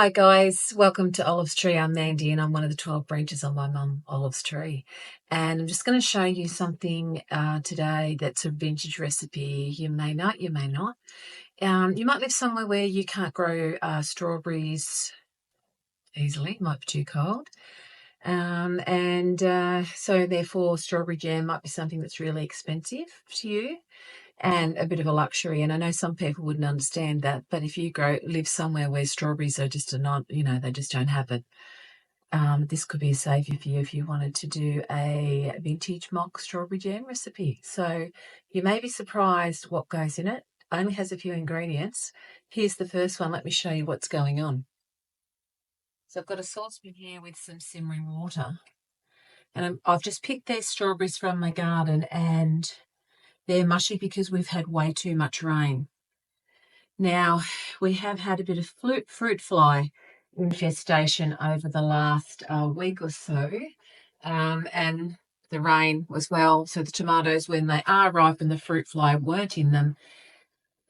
Hi guys, welcome to Olive's Tree. I'm Mandy and I'm one of the 12 branches on my mum Olive's Tree. And I'm just going to show you something today that's a vintage recipe. You may not, you may not. You might live somewhere where you can't grow strawberries easily, might be too cold. So therefore strawberry jam might be something that's really expensive to you and a bit of a luxury. And I know some people wouldn't understand that, but if you live somewhere where strawberries are just not, they just don't have it. This could be a saviour for you if you wanted to do a vintage mock strawberry jam recipe. So you may be surprised what goes in it. It only has a few ingredients. Here's the first one. Let me show you what's going on. So I've got a saucepan here with some simmering water. And I've just picked these strawberries from my garden and they're mushy because we've had way too much rain. Now, we have had a bit of fruit fly infestation over the last week or so, and the rain as well. So the tomatoes, when they are ripe and the fruit fly weren't in them,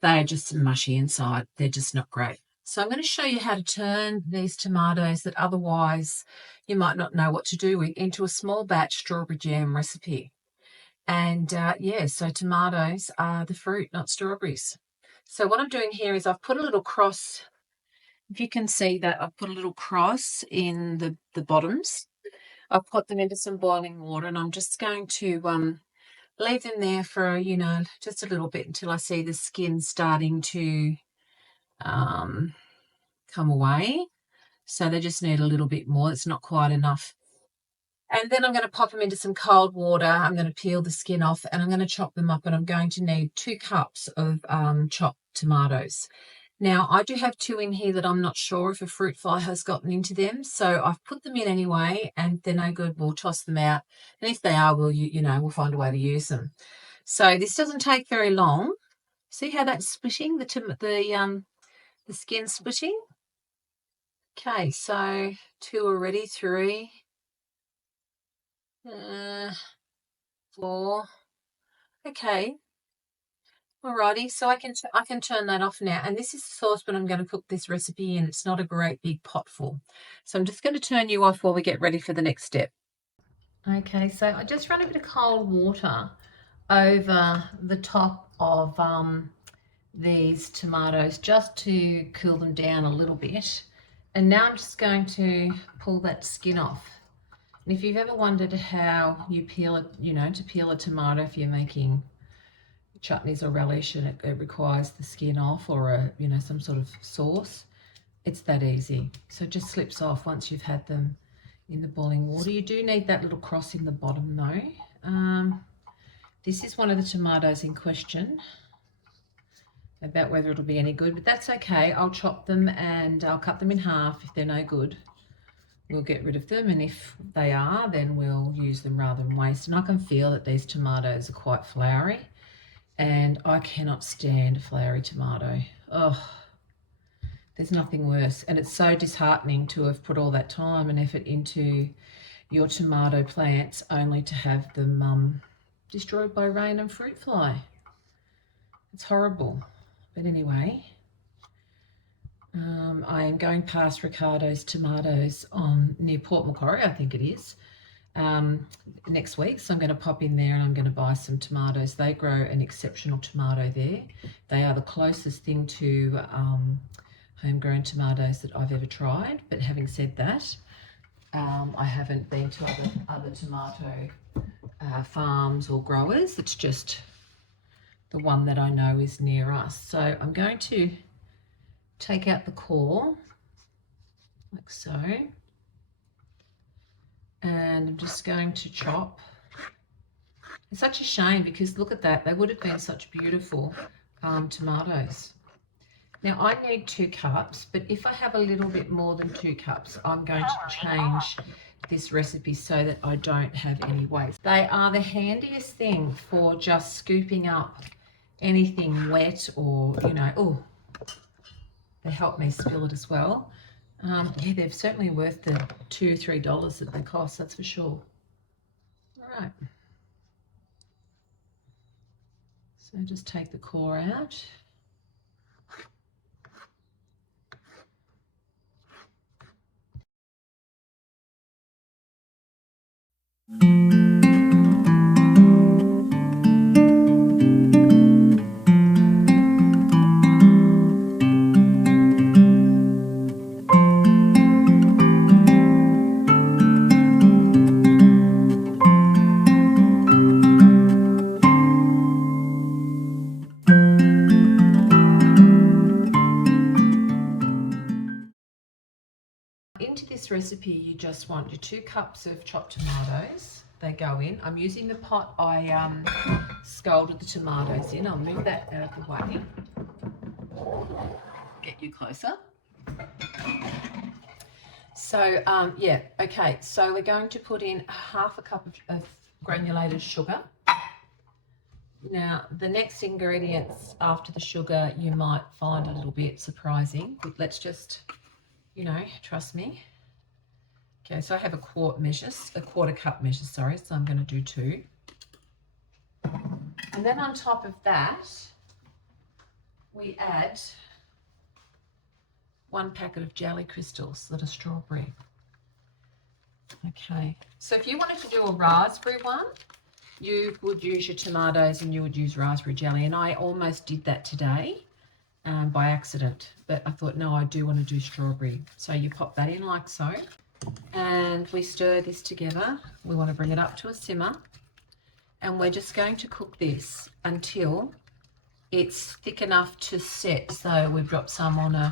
they're just mushy inside. They're just not great. So I'm going to show you how to turn these tomatoes that otherwise you might not know what to do with into a small batch strawberry jam recipe. And so tomatoes are the fruit, not strawberries. So what I'm doing here is I've put a little cross. If you can see that, I've put a little cross in the bottoms. I've put them into some boiling water and I'm just going to leave them there for, just a little bit until I see the skin starting to come away. So they just need a little bit more. It's not quite enough. And then I'm going to pop them into some cold water. I'm going to peel the skin off and I'm going to chop them up, and I'm going to need 2 cups of chopped tomatoes. Now, I do have 2 in here that I'm not sure if a fruit fly has gotten into them, so I've put them in anyway, and if they're no good, we'll toss them out. And if they are, we'll find a way to use them. So this doesn't take very long. See how that's splitting, the skin splitting? Okay, so 2 already, 3, 4. Okay. Alrighty, so I can turn that off now. And this is the saucepan I'm going to cook this recipe in. It's not a great big pot full. So I'm just going to turn you off while we get ready for the next step. Okay, so I just run a bit of cold water over the top of these tomatoes just to cool them down a little bit. And now I'm just going to pull that skin off. And if you've ever wondered how you peel it, to peel a tomato if you're making chutneys or relish and it requires the skin off, or some sort of sauce, it's that easy. So it just slips off once you've had them in the boiling water. You do need that little cross in the bottom though. This is one of the tomatoes in question, about whether it'll be any good, but that's okay. I'll chop them and I'll cut them in half. If they're no good, we'll get rid of them, and if they are, then we'll use them rather than waste. And I can feel that these tomatoes are quite floury, and I cannot stand a floury tomato. Oh, there's nothing worse. And it's so disheartening to have put all that time and effort into your tomato plants only to have them destroyed by rain and fruit fly. It's horrible. But anyway, I am going past Ricardo's Tomatoes near Port Macquarie, I think it is, next week. So I'm going to pop in there and I'm going to buy some tomatoes. They grow an exceptional tomato there. They are the closest thing to homegrown tomatoes that I've ever tried. But having said that, I haven't been to other tomato farms or growers. It's just the one that I know is near us. So I'm going to take out the core like so, and I'm just going to chop. It's such a shame because look at that, they would have been such beautiful tomatoes. Now I need 2 cups, but if I have a little bit more than 2 cups, I'm going to change this recipe so that I don't have any waste. They are the handiest thing for just scooping up anything wet, or oh, they help me spill it as well. Yeah, they're certainly worth the $2 or $3 that they cost, that's for sure. All right. So just take the core out. Into this recipe, you just want your 2 cups of chopped tomatoes. They go in. I'm using the pot I scalded the tomatoes in. I'll move that out of the way. Get you closer. So yeah, okay. So we're going to put in 1/2 cup of granulated sugar. Now, the next ingredients after the sugar you might find a little bit surprising, but let's just, you know, trust me. Okay, so I have a 1/4 cup measure, sorry, so I'm going to do 2. And then on top of that, we add 1 packet of jelly crystals that are strawberry. Okay, so if you wanted to do a raspberry one, you would use your tomatoes and you would use raspberry jelly. And I almost did that today by accident, but I thought, no, I do want to do strawberry. So you pop that in like so. And we stir this together. We want to bring it up to a simmer. And we're just going to cook this until it's thick enough to set. So we've dropped some on a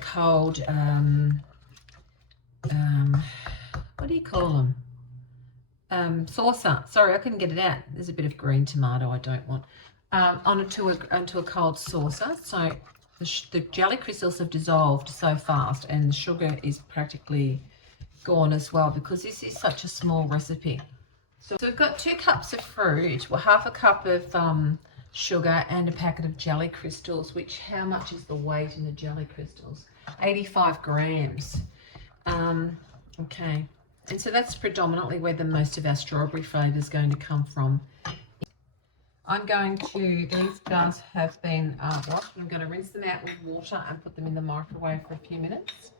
cold, what do you call them? Saucer. Sorry, I couldn't get it out. There's a bit of green tomato I don't want. Onto a cold saucer. So the jelly crystals have dissolved so fast and the sugar is practically gone as well because this is such a small recipe. So we've got 2 cups of fruit, well, 1/2 cup of sugar and a packet of jelly crystals, which how much is the weight in the jelly crystals? 85 grams. Okay, and so that's predominantly where the most of our strawberry flavour is going to come from. I'm going to, these guys have been washed. I'm going to rinse them out with water and put them in the microwave for a few minutes.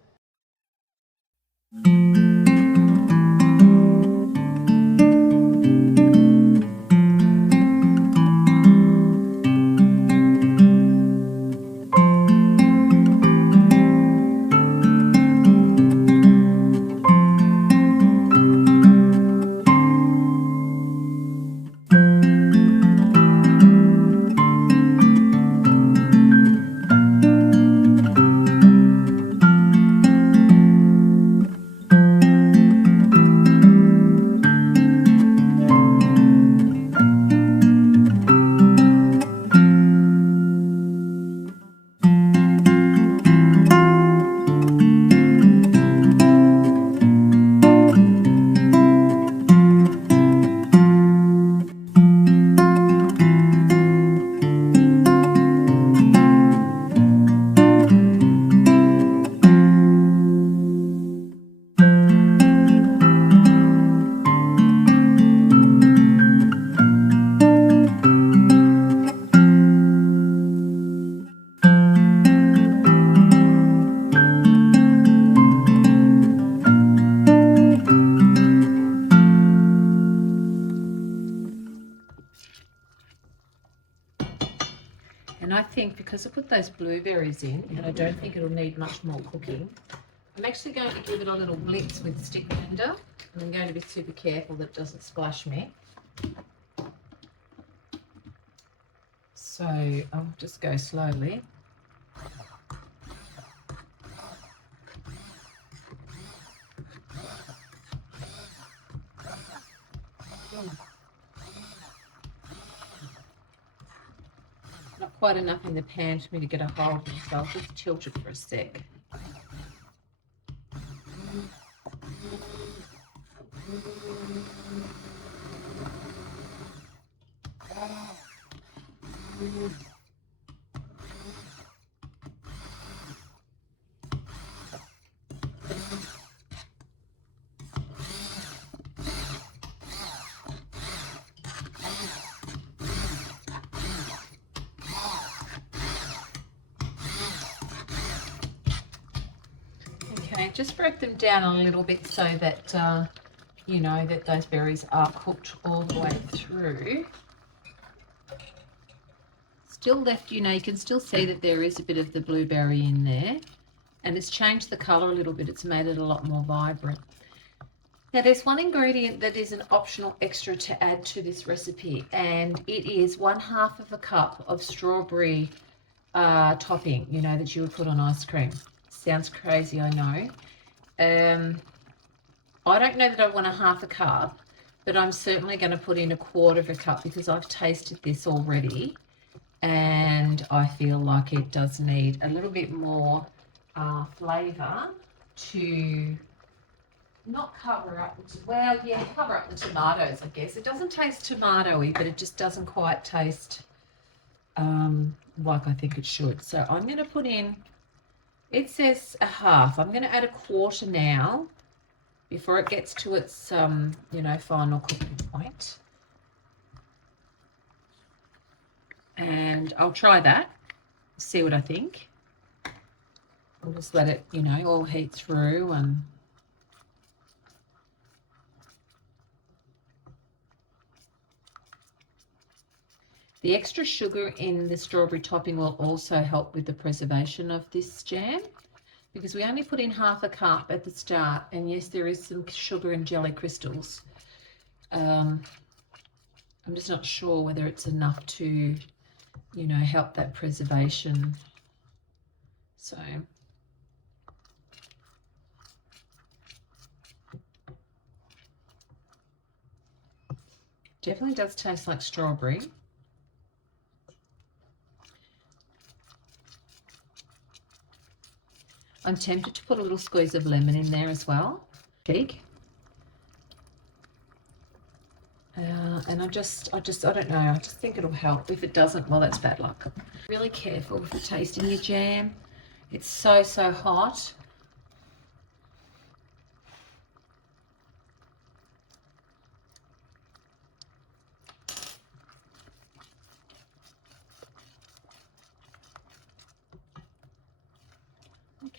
And I think because I put those blueberries in, and I don't think it'll need much more cooking, I'm actually going to give it a little blitz with stick blender. And I'm going to be super careful that it doesn't splash me. So I'll just go slowly. Not quite enough in the pan for me to get a hold of it, so I'll just tilt it for a sec. Okay, just break them down a little bit so that you know, that those berries are cooked all the way through. Still left, you know, you can still see that there is a bit of the blueberry in there, and it's changed the colour a little bit. It's made it a lot more vibrant. Now there's one ingredient that is an optional extra to add to this recipe, and it is 1/2 cup of strawberry topping, you know, that you would put on ice cream. Sounds crazy, I know. I don't know that I want 1/2 cup, but I'm certainly going to put in 1/4 cup because I've tasted this already, and I feel like it does need a little bit more flavour to not cover up, well, yeah, cover up the tomatoes, I guess. It doesn't taste tomatoey, but it just doesn't quite taste like I think it should. So I'm going to put in, it says 1/2. I'm going to add 1/4 now before it gets to its, you know, final cooking point. And I'll try that, see what I think. I'll just let it, you know, all heat through. And the extra sugar in the strawberry topping will also help with the preservation of this jam, because we only put in 1/2 cup at the start, and yes, there is some sugar and jelly crystals. I'm just not sure whether it's enough to, you know, help that preservation. So definitely does taste like strawberry. I'm tempted to put a little squeeze of lemon in there as well. Cheek. And I don't know, I just think it'll help. If it doesn't, well, that's bad luck. Really careful with tasting your jam. It's so, so hot.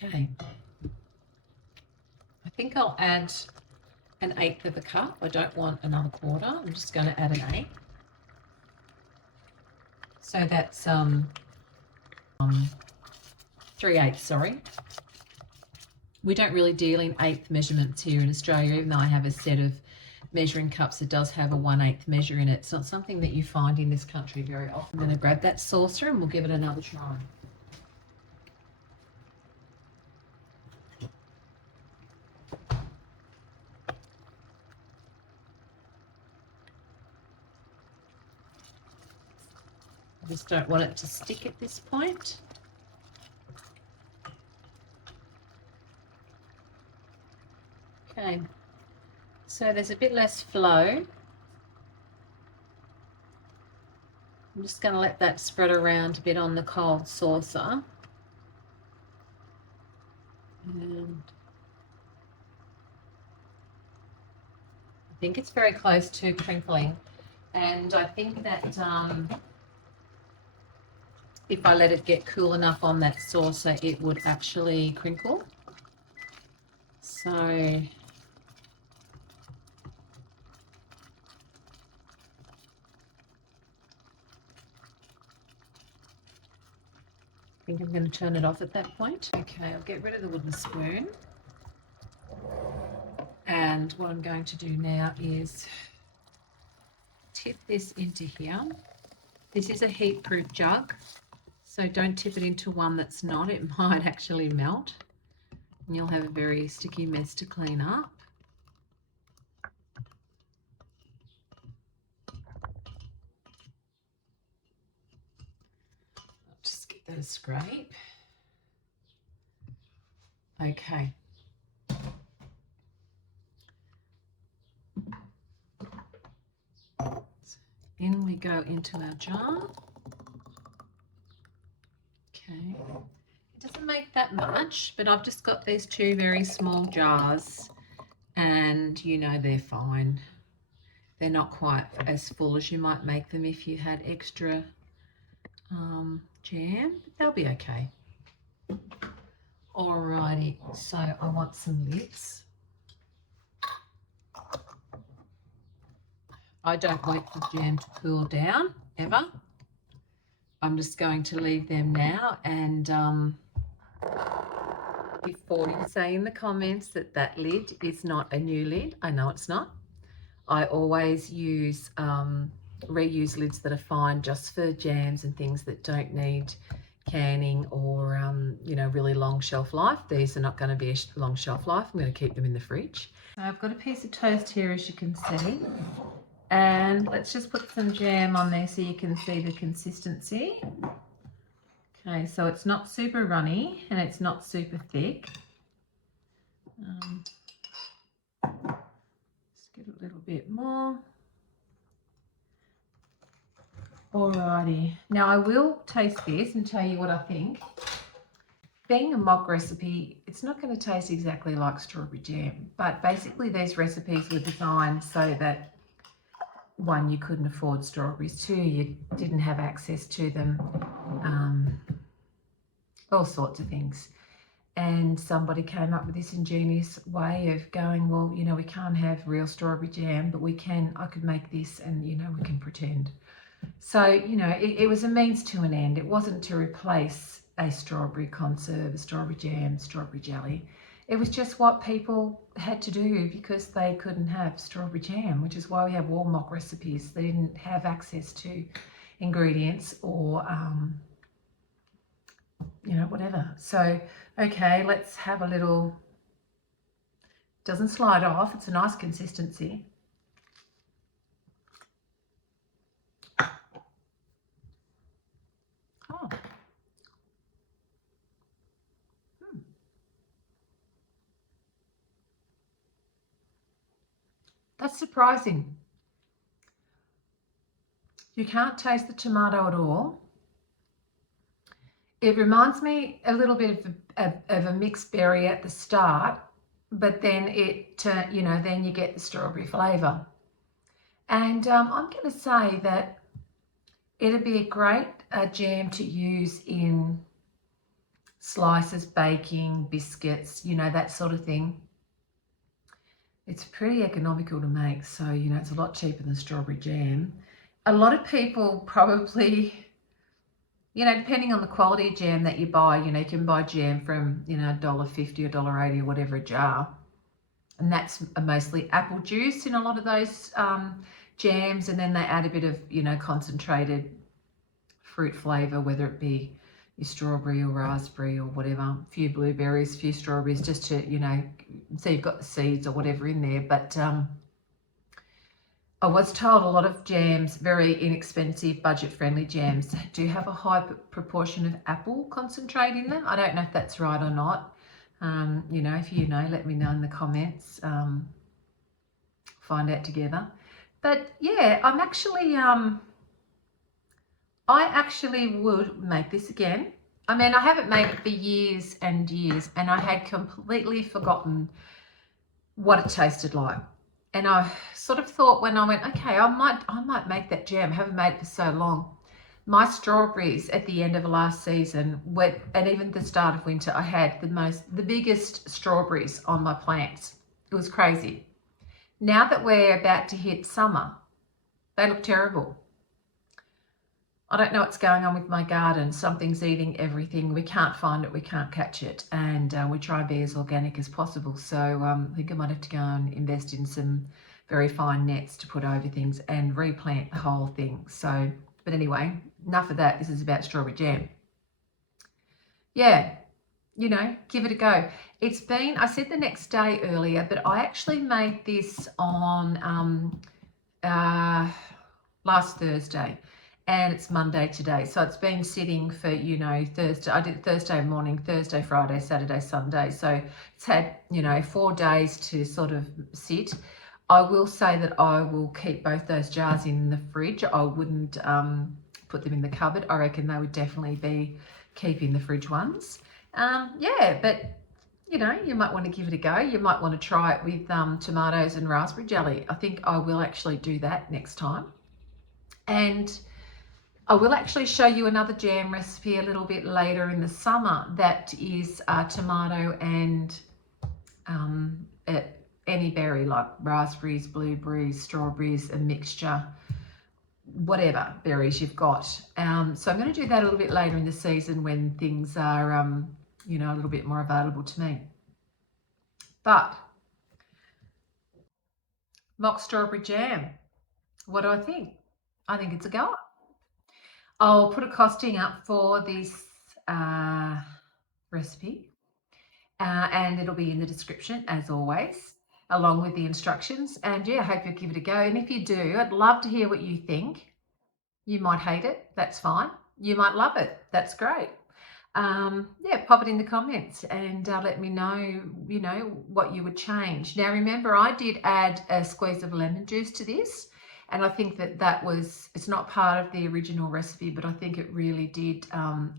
Okay. I think I'll add 1/8 cup. I don't want another 1/4. I'm just going to add 1/8. So that's 3/8, sorry. We don't really deal in 1/8 measurements here in Australia, even though I have a set of measuring cups that does have a 1/8 measure in it. It's not something that you find in this country very often. I'm going to grab that saucer and we'll give it another try. I just don't want it to stick at this point. Okay, so there's a bit less flow. I'm just going to let that spread around a bit on the cold saucer. And I think it's very close to crinkling. And I think that if I let it get cool enough on that saucer, it would actually crinkle. So I think I'm going to turn it off at that point. Okay, I'll get rid of the wooden spoon. And what I'm going to do now is tip this into here. This is a heat-proof jug, so don't tip it into one that's not. It might actually melt, and you'll have a very sticky mess to clean up. I'll just give that a scrape. Okay. In we go into our jar. Okay. It doesn't make that much, but I've just got these 2 very small jars, and you know, they're fine. They're not quite as full as you might make them if you had extra jam, but they'll be okay. Alrighty, so I want some lids. I don't wait for jam to cool down, ever. I'm just going to leave them now, and before you say in the comments that that lid is not a new lid, I know it's not. I always use reuse lids that are fine just for jams and things that don't need canning or you know, really long shelf life. These are not going to be a long shelf life. I'm going to keep them in the fridge. So I've got a piece of toast here, as you can see, and let's just put some jam on there so you can see the consistency. Okay, so it's not super runny and it's not super thick. Just get a little bit more. Alrighty, now I will taste this and tell you what I think. Being a mock recipe, it's not going to taste exactly like strawberry jam, but basically these recipes were designed so that, one, you couldn't afford strawberries, two, you didn't have access to them, all sorts of things. And somebody came up with this ingenious way of going, well, you know, we can't have real strawberry jam, but I could make this and, you know, we can pretend. So, you know, it was a means to an end. It wasn't to replace a strawberry conserve, a strawberry jam, strawberry jelly. It was just what people had to do because they couldn't have strawberry jam, which is why we have wall mock recipes. They didn't have access to ingredients or, you know, whatever. So, okay, let's have a little, doesn't slide off. It's a nice consistency. Oh. That's surprising. You can't taste the tomato at all. It reminds me a little bit of a mixed berry at the start, but then you know, then you get the strawberry flavour. And I'm going to say that it'd be a great jam to use in slices, baking, biscuits, you know, that sort of thing. It's pretty economical to make, so, you know, it's a lot cheaper than strawberry jam. A lot of people probably, you know, depending on the quality of jam that you buy, you know, you can buy jam from, you know, $1.50 or $1.80 or whatever a jar. And that's mostly apple juice in a lot of those jams. And then they add a bit of, you know, concentrated fruit flavour, whether it be your strawberry or raspberry or whatever, a few blueberries, a few strawberries, just to, you know, so you've got the seeds or whatever in there. But I was told a lot of jams, very inexpensive, budget-friendly jams, do have a high proportion of apple concentrate in them. I don't know if that's right or not. You know, if you know, let me know in the comments. Find out together. But yeah, I'm actually, I actually would make this again. I mean, I haven't made it for years and years, and I had completely forgotten what it tasted like. And I sort of thought when I went, okay, I might make that jam. I haven't made it for so long. My strawberries at the end of last season, and even the start of winter, I had the biggest strawberries on my plants. It was crazy. Now that we're about to hit summer, they look terrible. I don't know what's going on with my garden. Something's eating everything. We can't find it. We can't catch it. And we try and be as organic as possible. So I think I might have to go and invest in some very fine nets to put over things and replant the whole thing. So, but anyway, enough of that. This is about strawberry jam. Yeah, you know, give it a go. It's been, I said the next day earlier, but I actually made this on last Thursday. And it's Monday today. So it's been sitting for, you know, Thursday. I did Thursday morning, Thursday, Friday, Saturday, Sunday. So it's had, you know, 4 days to sort of sit. I will say that I will keep both those jars in the fridge. I wouldn't put them in the cupboard. I reckon they would definitely be keeping the fridge ones. Yeah, but, you know, you might want to give it a go. You might want to try it with tomatoes and raspberry jelly. I think I will actually do that next time. And I will actually show you another jam recipe a little bit later in the summer that is tomato and any berry like raspberries, blueberries, strawberries, a mixture, whatever berries you've got. So I'm going to do that a little bit later in the season when things are, a little bit more available to me. But mock strawberry jam, what do I think? I think it's a goer. I'll put a costing up for this recipe, and it'll be in the description as always, along with the instructions. And yeah, I hope you'll give it a go. And if you do, I'd love to hear what you think. You might hate it, that's fine. You might love it, that's great. Yeah, pop it in the comments and let me know, what you would change. Now, remember, I did add a squeeze of lemon juice to this, and I think it's not part of the original recipe, but I think it really did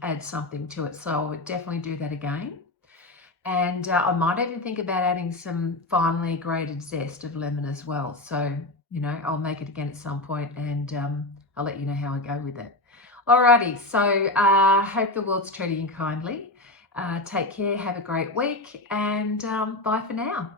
add something to it. So I would definitely do that again. And I might even think about adding some finely grated zest of lemon as well. So, I'll make it again at some point, and I'll let you know how I go with it. Alrighty, so hope the world's treating you kindly. Take care, have a great week, and bye for now.